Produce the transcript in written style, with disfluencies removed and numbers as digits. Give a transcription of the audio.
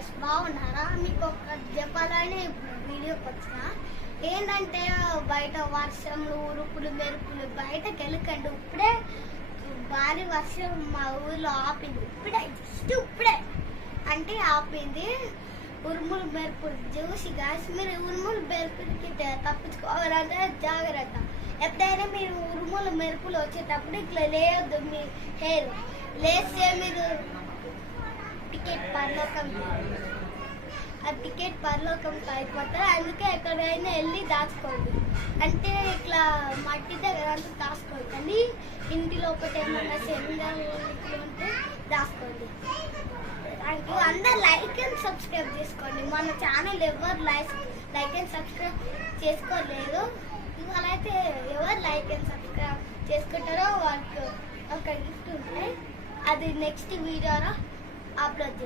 Guys, బాగున్నారా? మీకు ఒక చెప్పాలని వీడియోకి వచ్చిన ఏంటంటే బయట వర్షంలు ఉరుకులు మెరుపులు బయటకు వెళ్ళకండి. ఇప్పుడే భారీ వర్షం మా ఊర్లో ఆపింది. ఇప్పుడే అంటే ఆపింది. ఉరుములు మెరుపులు చూసి గాయస్, మీరు ఉరుములు మెరుపులకి తప్పించుకోవాలంటే జాగ్రత్త. ఎప్పుడైనా మీరు ఉరుములు మెరుపులు వచ్చేటప్పుడు ఇట్లా లేయొద్దు. మీ హెయిర్ లేస్తే మీరు టికెట్ పరలోకం అయిపోతారు. అందుకే ఎక్కడైనా వెళ్ళి దాచుకోండి. అంటే ఇట్లా మట్టి దగ్గర అంతా దాచుకోండి. ఇంటి లోపల ఏమన్నా శరీరాలు ఉంటే దాచుకోండి. Thank you. అందరు లైక్ అండ్ సబ్స్క్రైబ్ చేసుకోండి. మన ఛానల్ ఎవరు లైక్ అండ్ సబ్స్క్రైబ్ చేసుకోలేదు. ఇవాళ అయితే ఎవరు లైక్ అండ్ సబ్స్క్రైబ్ చేసుకుంటారో వాళ్ళకి ఒక గిఫ్ట్ ఉంటాయి. అది నెక్స్ట్ వీడియోలో అప్లోడ్ చేస్తాను.